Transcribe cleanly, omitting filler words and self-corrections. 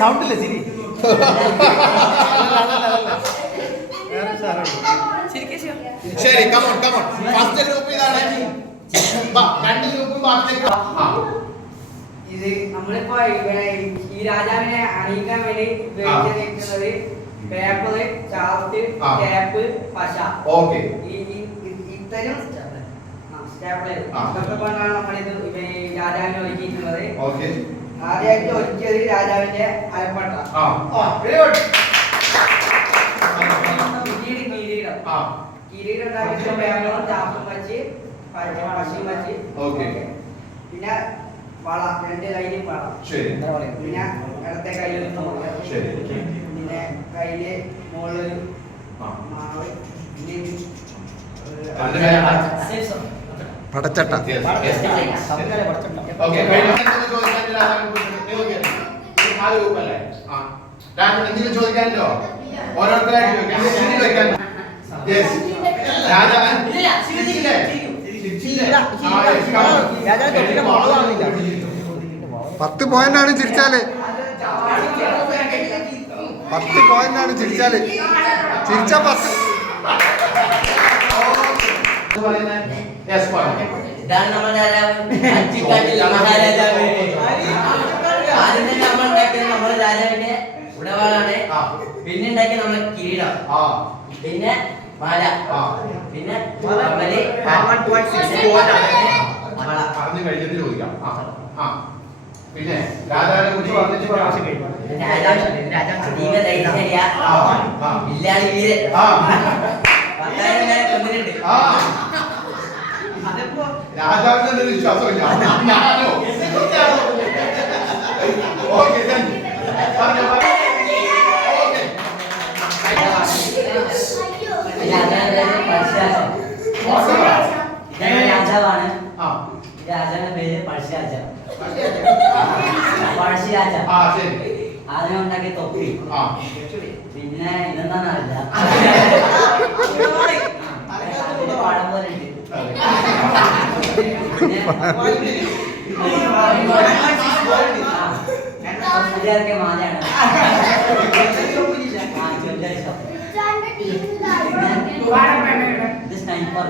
Sound ഇല്ല ചിരി ശരി കമോൺ കമോൺ ഫസ്റ്റ് ഗ്രൂപ്പ് ഇതാണ് രണ്ട് ഗ്രൂപ്പും ബാക്കിലേക്ക് ഇത് നമ്മളിപ്പോ ഈ രാജാവിനെ അണിയിക്കാൻ വേണ്ടി ഉപയോഗിക്കുന്നത് പേപ്പർ ചാർട്ട് ടേപ്പ് പശ ഓക്കെ ഇത്തരം സ്റ്റാപ്ലർ ഇതൊക്കെ കൊണ്ടാണ് നമ്മളിത് രാജാവിനെ ഒരുക്കിയിട്ടുള്ളത്. ആദ്യമായിട്ട് ഒരുക്കിയത് രാജാവിന്റെ അരപ്പട്ട, കിരീടം ഉണ്ടാക്കിയിട്ട് പേപ്പറും ചാർട്ടും വെച്ച് പശയും വെച്ച്, പിന്നെ വള, രണ്ട് കയ്യിലും വള, പിന്നെ ഇടത്തെ കയ്യിൽ മുളക്, പിന്നെ കയ്യില് മുകളിലൊരു മാവ്, പടച്ചട്ട. എന്തെങ്കിലും ചോദിക്കാനല്ലോ ഓരോരുത്തരായിട്ട് ചോദിക്കാൻ. പത്ത് പോയിന്റാണ് ചിരിച്ചാല്, 10 പോയിന്റാണ് ചിരിച്ചാല്, ചിരിച്ച 10. ഇതാണ് നമ്മുടെ മഹാരാജാവ്. ആദ്യം തന്നെ നമ്മൾ ഉണ്ടാക്കിയത് നമ്മുടെ രാജാവിന്റെ ഉടവാളാണ്. പിന്നെ ഉണ്ടാക്കിയ നമ്മുടെ കിരീടം, പിന്നെ മാല, പിന്നെ പറഞ്ഞു കഴിഞ്ഞിട്ട് ചോദിക്കാം. പിന്നെ രാജാവിനെ കുറിച്ച് വർണ്ണിച്ച് രാജാവിന്റെ വിശ്വാസമില്ല. രാജാവാണ്. രാജാവിന്റെ പേര് പഴശ്ശിരാജ. പഴശ്ശിരാജ ആദ്യം ഉണ്ടാക്കിയ തൊപ്പി, പിന്നെ ഇതെന്താന്ന് അറിയില്ല, പഴം പോലെ ഉണ്ട്. പുതിയ മാലയാണ്. ഇത് സ്നൈപ്പർ.